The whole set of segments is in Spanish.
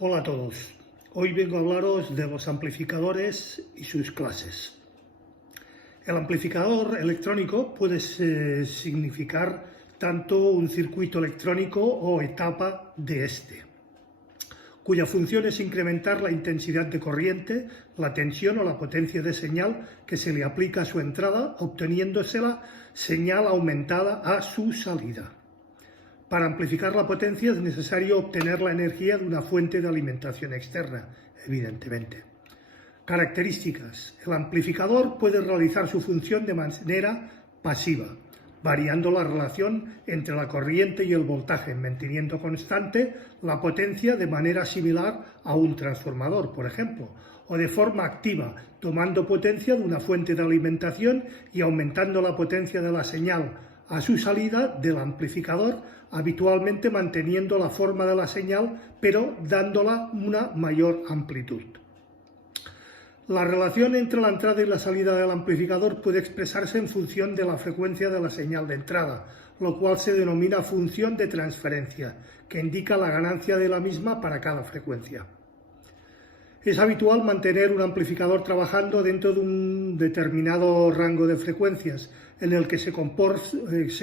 Hola a todos, hoy vengo a hablaros de los amplificadores y sus clases. El amplificador electrónico puede significar tanto un circuito electrónico o etapa de este, cuya función es incrementar la intensidad de corriente, la tensión o la potencia de señal que se le aplica a su entrada, obteniéndose la señal aumentada a su salida. Para amplificar la potencia es necesario obtener la energía de una fuente de alimentación externa, evidentemente. Características. El amplificador puede realizar su función de manera pasiva, variando la relación entre la corriente y el voltaje, manteniendo constante la potencia de manera similar a un transformador, por ejemplo, o de forma activa, tomando potencia de una fuente de alimentación y aumentando la potencia de la señal a su salida del amplificador, habitualmente manteniendo la forma de la señal, pero dándola una mayor amplitud. La relación entre la entrada y la salida del amplificador puede expresarse en función de la frecuencia de la señal de entrada, lo cual se denomina función de transferencia, que indica la ganancia de la misma para cada frecuencia. Es habitual mantener un amplificador trabajando dentro de un determinado rango de frecuencias, en el que se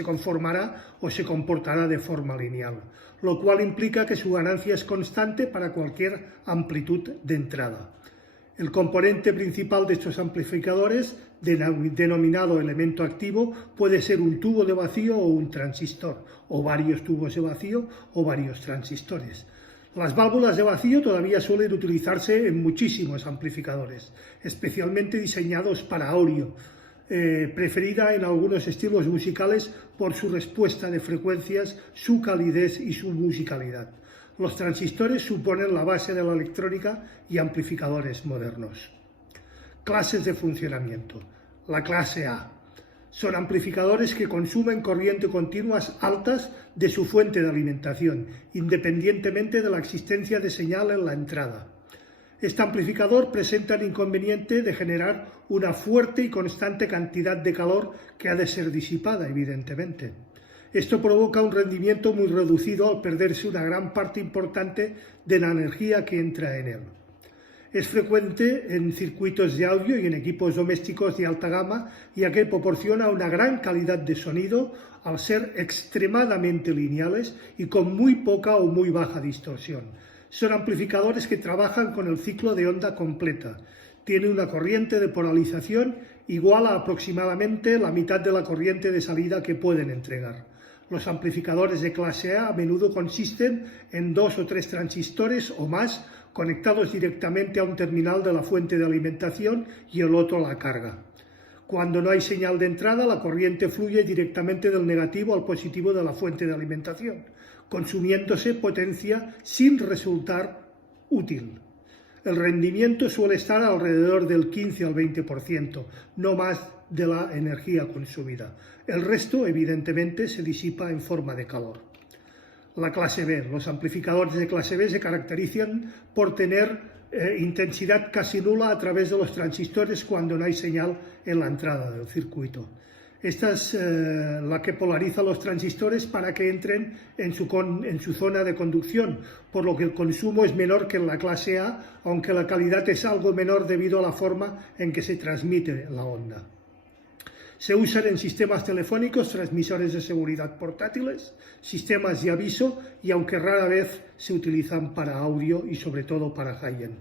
conformará o se comportará de forma lineal, lo cual implica que su ganancia es constante para cualquier amplitud de entrada. El componente principal de estos amplificadores, denominado elemento activo, puede ser un tubo de vacío o un transistor, o varios tubos de vacío o varios transistores. Las válvulas de vacío todavía suelen utilizarse en muchísimos amplificadores, especialmente diseñados para audio, preferida en algunos estilos musicales por su respuesta de frecuencias, su calidez y su musicalidad. Los transistores suponen la base de la electrónica y amplificadores modernos. Clases de funcionamiento. La clase A. Son amplificadores que consumen corriente continuas altas de su fuente de alimentación, independientemente de la existencia de señal en la entrada. Este amplificador presenta el inconveniente de generar una fuerte y constante cantidad de calor que ha de ser disipada, evidentemente. Esto provoca un rendimiento muy reducido al perderse una gran parte importante de la energía que entra en él. Es frecuente en circuitos de audio y en equipos domésticos de alta gama, ya que proporciona una gran calidad de sonido al ser extremadamente lineales y con muy poca o muy baja distorsión. Son amplificadores que trabajan con el ciclo de onda completa. Tienen una corriente de polarización igual a aproximadamente la mitad de la corriente de salida que pueden entregar. Los amplificadores de clase A menudo consisten en 2 o 3 transistores o más conectados directamente a un terminal de la fuente de alimentación y el otro a la carga. Cuando no hay señal de entrada, la corriente fluye directamente del negativo al positivo de la fuente de alimentación, consumiéndose potencia sin resultar útil. El rendimiento suele estar alrededor del 15 al 20%, no más de la energía consumida. El resto, evidentemente, se disipa en forma de calor. La clase B. Los amplificadores de clase B se caracterizan por tener intensidad casi nula a través de los transistores cuando no hay señal en la entrada del circuito. Esta es la que polariza los transistores para que entren en su zona de conducción, por lo que el consumo es menor que en la clase A, aunque la calidad es algo menor debido a la forma en que se transmite la onda. Se usan en sistemas telefónicos, transmisores de seguridad portátiles, sistemas de aviso y aunque rara vez se utilizan para audio y sobre todo para high-end.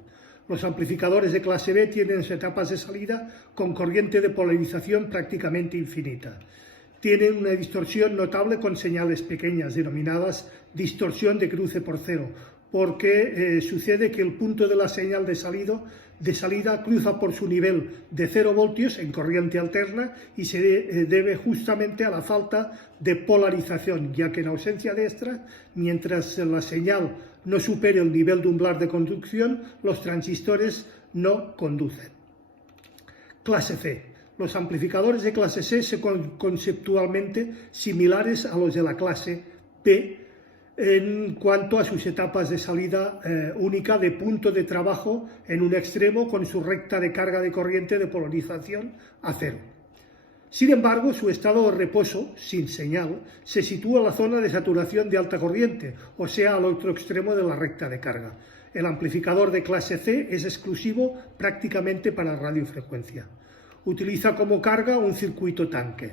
Los amplificadores de clase B tienen etapas de salida con corriente de polarización prácticamente infinita. Tienen una distorsión notable con señales pequeñas, denominadas distorsión de cruce por cero, porque sucede que el punto de la señal de salida cruza por su nivel de 0 voltios en corriente alterna y se debe justamente a la falta de polarización, ya que en ausencia de esta, mientras la señal no supere el nivel de umbral de conducción, los transistores no conducen. Clase C. Los amplificadores de clase C son conceptualmente similares a los de la clase B en cuanto a sus etapas de salida única de punto de trabajo en un extremo con su recta de carga de corriente de polarización a cero. Sin embargo, su estado de reposo, sin señal, se sitúa en la zona de saturación de alta corriente, o sea, al otro extremo de la recta de carga. El amplificador de clase C es exclusivo prácticamente para radiofrecuencia. Utiliza como carga un circuito tanque.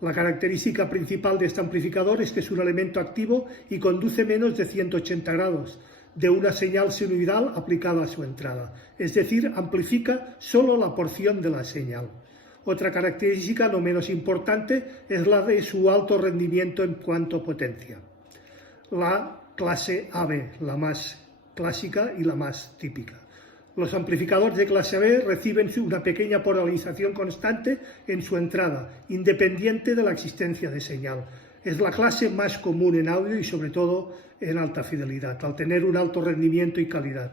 La característica principal de este amplificador es que es un elemento activo y conduce menos de 180 grados de una señal sinusoidal aplicada a su entrada, es decir, amplifica solo la porción de la señal. Otra característica no menos importante es la de su alto rendimiento en cuanto a potencia. La clase AB, la más clásica y la más típica. Los amplificadores de clase AB reciben una pequeña polarización constante en su entrada, independiente de la existencia de señal. Es la clase más común en audio y sobre todo en alta fidelidad, al tener un alto rendimiento y calidad.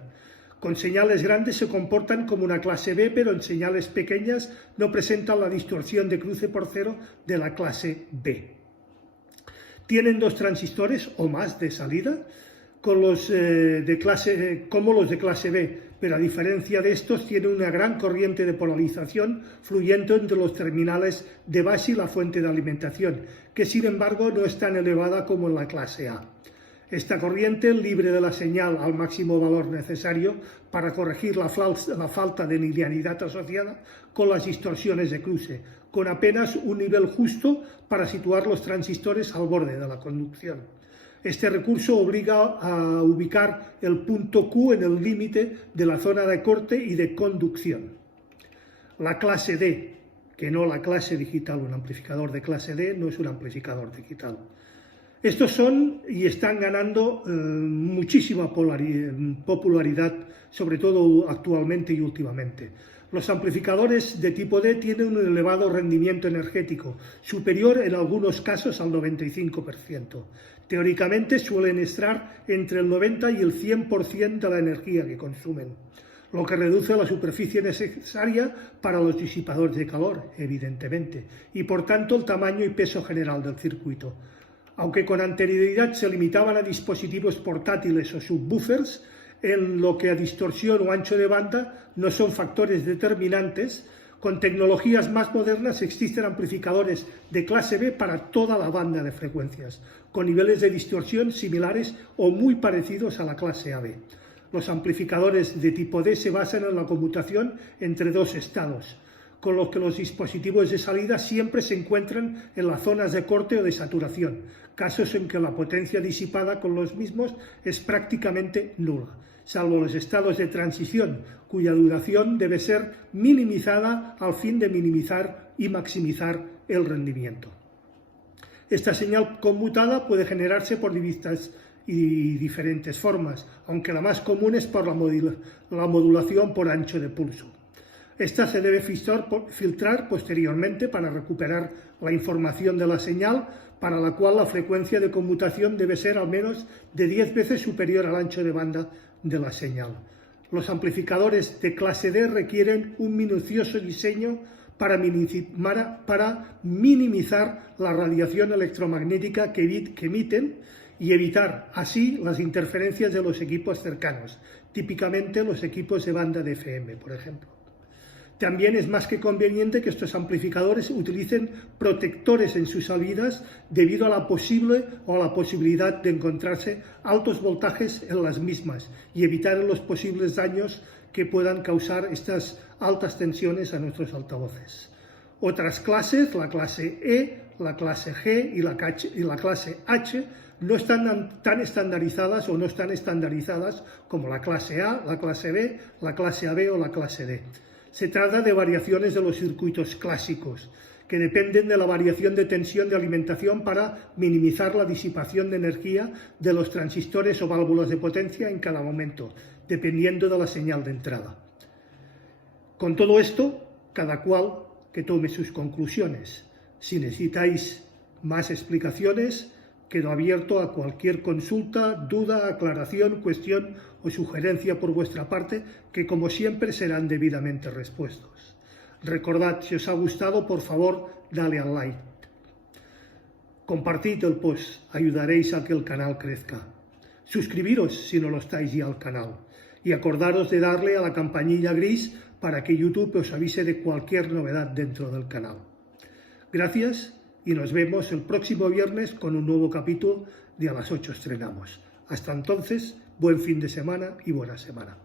Con señales grandes se comportan como una clase B, pero en señales pequeñas no presentan la distorsión de cruce por cero de la clase B. Tienen dos transistores o más de salida, como los de clase B, pero a diferencia de estos tiene una gran corriente de polarización fluyendo entre los terminales de base y la fuente de alimentación, que sin embargo no es tan elevada como en la clase A. Esta corriente, libre de la señal al máximo valor necesario para corregir la falta de linealidad asociada con las distorsiones de cruce, con apenas un nivel justo para situar los transistores al borde de la conducción. Este recurso obliga a ubicar el punto Q en el límite de la zona de corte y de conducción. La clase D, que no la clase digital, un amplificador de clase D no es un amplificador digital. Estos son y están ganando muchísima popularidad, sobre todo actualmente y últimamente. Los amplificadores de tipo D tienen un elevado rendimiento energético, superior en algunos casos al 95%. Teóricamente suelen estar entre el 90 y el 100% de la energía que consumen, lo que reduce la superficie necesaria para los disipadores de calor, evidentemente, y por tanto el tamaño y peso general del circuito. Aunque con anterioridad se limitaban a dispositivos portátiles o subwoofers, en lo que a distorsión o ancho de banda no son factores determinantes, con tecnologías más modernas existen amplificadores de clase B para toda la banda de frecuencias, con niveles de distorsión similares o muy parecidos a la clase AB. Los amplificadores de tipo D se basan en la conmutación entre dos estados, con los que los dispositivos de salida siempre se encuentran en las zonas de corte o de saturación, casos en que la potencia disipada con los mismos es prácticamente nula, salvo los estados de transición, cuya duración debe ser minimizada al fin de minimizar y maximizar el rendimiento. Esta señal conmutada puede generarse por diferentes formas, aunque la más común es por la modulación por ancho de pulso. Esta se debe filtrar posteriormente para recuperar la información de la señal, para la cual la frecuencia de conmutación debe ser al menos de 10 veces superior al ancho de banda de la señal. Los amplificadores de clase D requieren un minucioso diseño para minimizar la radiación electromagnética que emiten y evitar así las interferencias de los equipos cercanos, típicamente los equipos de banda de FM, por ejemplo. También es más que conveniente que estos amplificadores utilicen protectores en sus salidas debido a la posibilidad de encontrarse altos voltajes en las mismas y evitar los posibles daños que puedan causar estas altas tensiones a nuestros altavoces. Otras clases, la clase E, la clase G y la clase H, no están tan estandarizadas o no están estandarizadas como la clase A, la clase B, la clase AB o la clase D. Se trata de variaciones de los circuitos clásicos, que dependen de la variación de tensión de alimentación para minimizar la disipación de energía de los transistores o válvulas de potencia en cada momento, dependiendo de la señal de entrada. Con todo esto, cada cual que tome sus conclusiones. Si necesitáis más explicaciones, quedo abierto a cualquier consulta, duda, aclaración, cuestión o sugerencia por vuestra parte, que como siempre serán debidamente respuestos. Recordad, si os ha gustado, por favor, dale al like. Compartid el post, ayudaréis a que el canal crezca. Suscribiros si no lo estáis ya al canal. Y acordaros de darle a la campanilla gris para que YouTube os avise de cualquier novedad dentro del canal. Gracias y nos vemos el próximo viernes con un nuevo capítulo de A las 8 estrenamos. Hasta entonces, buen fin de semana y buena semana.